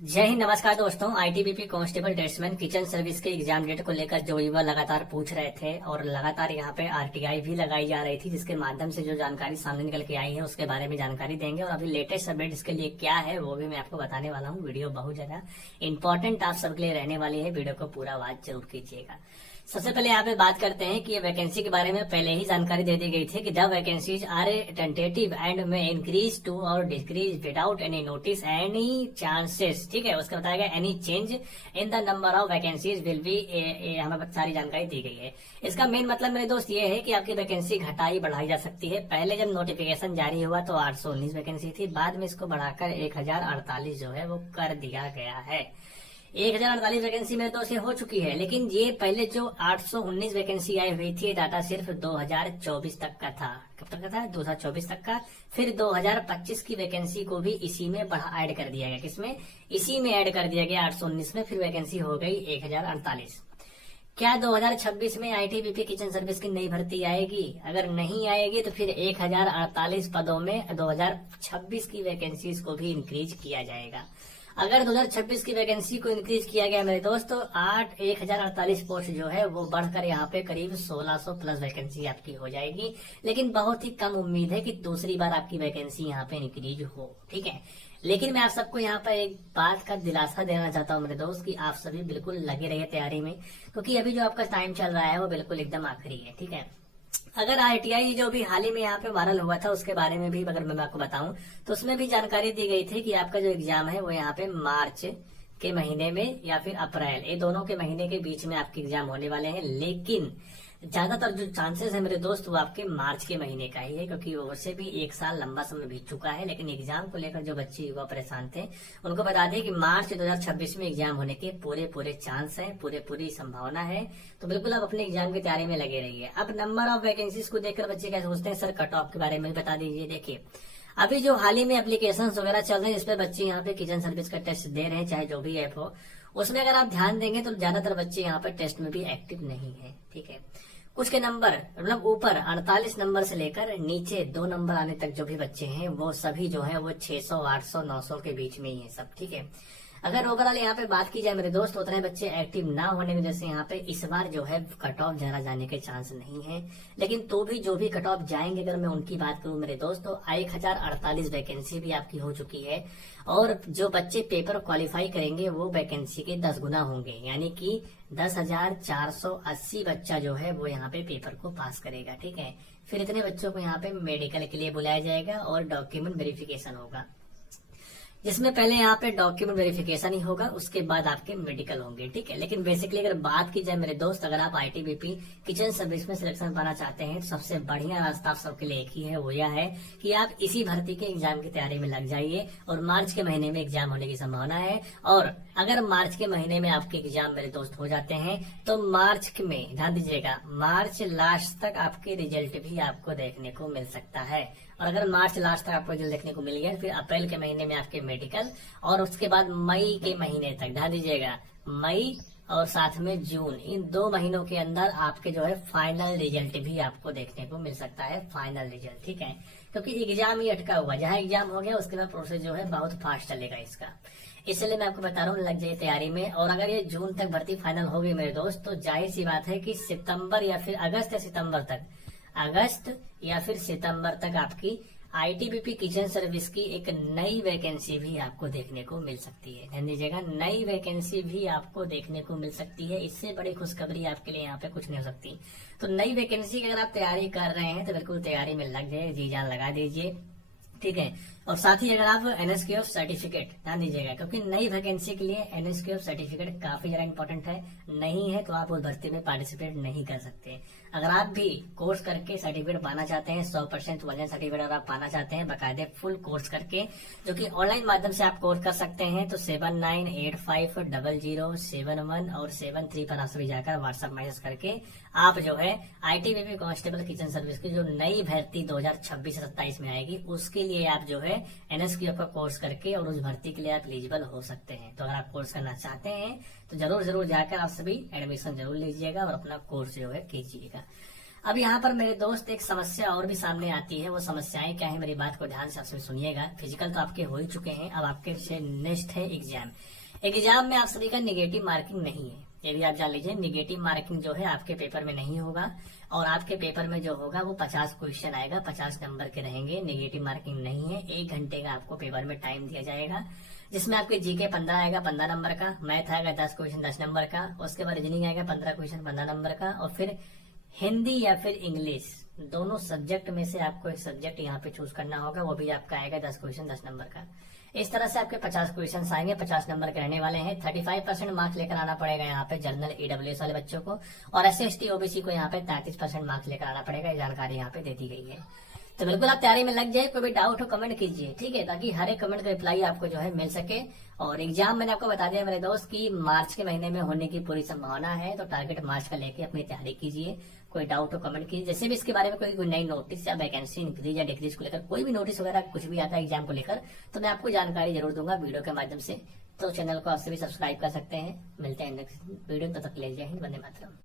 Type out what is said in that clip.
जय हिंद। नमस्कार दोस्तों। आईटीबीपी कांस्टेबल ड्रेसमैन किचन सर्विस के एग्जाम डेट को लेकर जो युवा लगातार पूछ रहे थे और लगातार यहाँ पे आरटीआई भी लगाई जा रही थी, जिसके माध्यम से जो जानकारी सामने निकल के आई है उसके बारे में जानकारी देंगे। और अभी लेटेस्ट अपडेट इसके लिए क्या है वो भी मैं आपको बताने वाला हूँ। वीडियो बहुत ज्यादा इंपॉर्टेंट आप सबके लिए रहने वाली है, वीडियो को पूरा वॉच जरूर कीजिएगा। सबसे पहले यहाँ पे बात करते हैं कि ये वैकेंसी के बारे में पहले ही जानकारी दे दी गई थी कि the vacancies are tentative and may increase to और decrease without any notice any chances. ठीक है, उसका बताया गया any change in the number of vacancies will be, हमें सारी जानकारी दी गई है। इसका मेन मतलब मेरे दोस्त ये है कि आपकी वैकेंसी घटाई बढ़ाई जा सकती है। पहले जब नोटिफिकेशन जारी हुआ तो 819 वैकेंसी थी, बाद में इसको बढ़ाकर 1048 जो है वो कर दिया गया है। 1048 वैकेंसी मेरे दोस्त हो चुकी है, लेकिन ये पहले जो 819 वैकेंसी आई हुई थी डाटा सिर्फ 2024 तक का था। कब तक का था? 2024 तक का। फिर 2025 की वैकेंसी को भी इसी में ऐड कर दिया गया। किसमें? इसी में ऐड कर दिया गया 819 में। फिर वैकेंसी हो गई 1048। क्या 2026 में आईटीबीपी किचन सर्विस की नई भर्ती आएगी? अगर नहीं आएगी तो फिर 1048 पदों में 2026 की वैकेंसीज को भी इंक्रीज किया जाएगा। अगर 2026 की वैकेंसी को इंक्रीज किया गया मेरे दोस्त तो 1048 पोस्ट जो है वो बढ़कर यहाँ पे करीब 1600 प्लस वैकेंसी आपकी हो जाएगी। लेकिन बहुत ही कम उम्मीद है कि दूसरी बार आपकी वैकेंसी यहाँ पे इंक्रीज हो। ठीक है, लेकिन मैं आप सबको यहाँ पर एक बात का दिलासा देना चाहता हूँ मेरे दोस्त कि आप सभी बिल्कुल लगे रहिए तैयारी में, क्योंकि अभी जो आपका टाइम चल रहा है वो बिल्कुल एकदम आखिरी है। ठीक है, अगर आरटीआई जो भी हाल ही में यहाँ पे वायरल हुआ था उसके बारे में भी अगर मैं आपको बताऊं तो उसमें भी जानकारी दी गई थी कि आपका जो एग्जाम है वो यहाँ पे मार्च के महीने में या फिर अप्रैल, ये दोनों के महीने के बीच में आपके एग्जाम होने वाले हैं। लेकिन ज्यादातर जो चांसेस है मेरे दोस्त वो आपके मार्च के महीने का ही है, क्योंकि वैसे भी एक साल लंबा समय बीत चुका है। लेकिन एग्जाम को लेकर जो बच्चे युवा परेशान थे उनको बता दें कि मार्च 2026 में एग्जाम होने के पूरे चांस है, पूरी संभावना है। तो बिल्कुल आप अपने एग्जाम की तैयारी में लगे रहिए। अब नंबर ऑफ वैकेंसीज को देखकर बच्चे क्या सोचते हैं? सर कट ऑफ के बारे में भी बता दीजिए। देखिए, अभी जो हाल ही में एप्लीकेशन वगैरह चल रहे हैं जिसपे बच्चे यहाँ पे किचन सर्विस का टेस्ट दे रहे हैं, चाहे जो भी ऐप हो, उसमें अगर आप ध्यान देंगे तो ज्यादातर बच्चे यहाँ पे टेस्ट में भी एक्टिव नहीं है। ठीक है, कुछ के नंबर मतलब ऊपर 48 नंबर से लेकर नीचे 2 नंबर आने तक जो भी बच्चे हैं वो सभी जो है वो 600, 800, 900 के बीच में ही है सब। ठीक है, अगर ओवरऑल यहाँ पे बात की जाए मेरे दोस्त उतने बच्चे एक्टिव ना होने की वजह से यहाँ पे इस बार जो है कट ऑफ ज्यादा जाने के चांस नहीं है। लेकिन तो भी जो भी कट ऑफ जाएंगे अगर मैं उनकी बात करूं मेरे दोस्त तो 1048 वैकेंसी भी आपकी हो चुकी है। और जो बच्चे पेपर क्वालिफाई करेंगे वो वैकेंसी के 10 गुना होंगे, यानी कि 10,480 बच्चा जो है वो यहाँ पे पेपर को पास करेगा। ठीक है, फिर इतने बच्चों को यहाँ पे मेडिकल के लिए बुलाया जाएगा और डॉक्यूमेंट वेरिफिकेशन होगा, जिसमें पहले यहाँ पे डॉक्यूमेंट वेरिफिकेशन ही होगा, उसके बाद आपके मेडिकल होंगे। ठीक है, लेकिन बेसिकली अगर बात की जाए मेरे दोस्त, अगर आप आईटीबीपी किचन सर्विस में सिलेक्शन पाना चाहते हैं तो सबसे बढ़िया रास्ता आप सबके लिए एक ही है, वो यह है कि आप इसी भर्ती के एग्जाम की तैयारी में लग जाइए। और मार्च के महीने में एग्जाम होने की संभावना है। और अगर मार्च के महीने में आपके एग्जाम मेरे दोस्त हो जाते हैं तो मार्च में ध्यान दीजिएगा, मार्च लास्ट तक आपके रिजल्ट भी आपको देखने को मिल सकता है। और अगर मार्च लास्ट तक आपको रिजल्ट देखने को मिल गया फिर अप्रैल के महीने में आपके मेडिकल, और उसके बाद मई के महीने तक, ध्यान दीजिएगा, मई और साथ में जून, इन 2 महीनों के अंदर आपके जो है फाइनल रिजल्ट भी आपको देखने को मिल सकता है। फाइनल रिजल्ट, ठीक है, क्योंकि एग्जाम ही अटका हुआ, जहाँ एग्जाम हो गया उसके बाद प्रोसेस जो है बहुत फास्ट चलेगा इसका। इसलिए मैं आपको बता रहा हूँ लग जाइए तैयारी में। और अगर ये जून तक भर्ती फाइनल हो गई मेरे दोस्त तो जाहिर सी बात है कि सितंबर या फिर अगस्त या सितंबर तक, अगस्त या फिर सितंबर तक आपकी आईटीबीपी किचन सर्विस की एक नई वैकेंसी भी आपको देखने को मिल सकती है। ध्यान दीजिएगा, नई वैकेंसी भी आपको देखने को मिल सकती है। इससे बड़ी खुशखबरी आपके लिए यहाँ पे कुछ नहीं हो सकती। तो नई वैकेंसी की अगर आप तैयारी कर रहे हैं तो बिल्कुल तैयारी में लग जाए, जी जान लगा दीजिए। ठीक है, और साथ ही अगर आप एनएसक्यूएफ सर्टिफिकेट, ध्यान दीजिएगा, क्योंकि नई वैकेंसी के लिए एनएसक्यूएफ सर्टिफिकेट काफी ज्यादा इंपॉर्टेंट है। नहीं है तो आप उस भर्ती में पार्टिसिपेट नहीं कर सकते। अगर आप भी कोर्स करके सर्टिफिकेट पाना चाहते हैं, 100% वजन सर्टिफिकेट अगर आप पाना चाहते हैं बाकायदे फुल कोर्स करके, जो कि ऑनलाइन माध्यम से आप कोर्स कर सकते हैं, तो 79850071 और 73 पर आप सभी जाकर व्हाट्सएप मैसेज करके आप जो है आईटीबीपी कांस्टेबल किचन सर्विस की जो नई भर्ती 2026-27 में आएगी उसके लिए आप जो है एनएसक्यूएफ का कोर्स करके और उस भर्ती के लिए आप एलिजिबल हो सकते हैं। तो अगर आप कोर्स करना चाहते हैं तो जरूर जाकर आप सभी एडमिशन जरूर लीजिएगा और अपना कोर्स जो है कीजिएगा। अब यहाँ पर मेरे दोस्त एक समस्या और भी सामने आती है। वो समस्याएं क्या है, मेरी बात को ध्यान से आपसे सुनिएगा। फिजिकल तो आपके हो ही चुके हैं, अब आपके से नेक्स्ट है एग्जाम। एग्जाम में आप सभी का निगेटिव मार्किंग नहीं है, ये भी आप जान लीजिए। निगेटिव मार्किंग जो है आपके पेपर में नहीं होगा, और आपके पेपर में जो होगा वो 50 क्वेश्चन आएगा, 50 नंबर के रहेंगे। निगेटिव मार्किंग नहीं है। 1 घंटे का आपको पेपर में टाइम दिया जाएगा, जिसमें आपके जीके 15 आएगा 15 नंबर का, मैथ आएगा 10 क्वेश्चन 10 नंबर का, उसके बाद रीजनिंग आएगा 15 क्वेश्चन 15 नंबर का, और फिर हिंदी या फिर इंग्लिश दोनों सब्जेक्ट में से आपको एक सब्जेक्ट यहाँ पे चूज करना होगा, वो भी आपका आएगा 10 क्वेश्चन 10 नंबर का। इस तरह से आपके 50 क्वेश्चन आएंगे, 50 नंबर के रहने वाले हैं। 35% मार्क्स लेकर आना पड़ेगा यहाँ पे जनरल ईडब्ल्यूएस वाले बच्चों को, और SC/ST OBC को यहाँ पे 33% मार्क्स लेकर आना पड़ेगा। ये जानकारी यहाँ पे दे दी गई है। तो बिल्कुल आप तैयारी में लग जाए। कोई भी डाउट हो कमेंट कीजिए, ठीक है, ताकि हर एक कमेंट का रिप्लाई आपको जो है मिल सके। और एग्जाम मैंने आपको बता दिया मेरे दोस्त की मार्च के महीने में होने की पूरी संभावना है, तो टारगेट मार्च का लेके अपनी तैयारी कीजिए। कोई डाउट हो कमेंट कीजिए। जैसे भी इसके बारे में कोई नई नोटिस या वैकेंसी इंक्रीज या डिक्रीज को लेकर कोई भी नोटिस वगैरह कुछ भी आता है एग्जाम को लेकर, तो मैं आपको जानकारी जरूर दूंगा वीडियो के माध्यम से। तो चैनल को आपसे भी सब्सक्राइब कर सकते हैं। मिलते हैं नेक्स्ट वीडियो, तब तक ले जय हिंद, वंदे मातरम।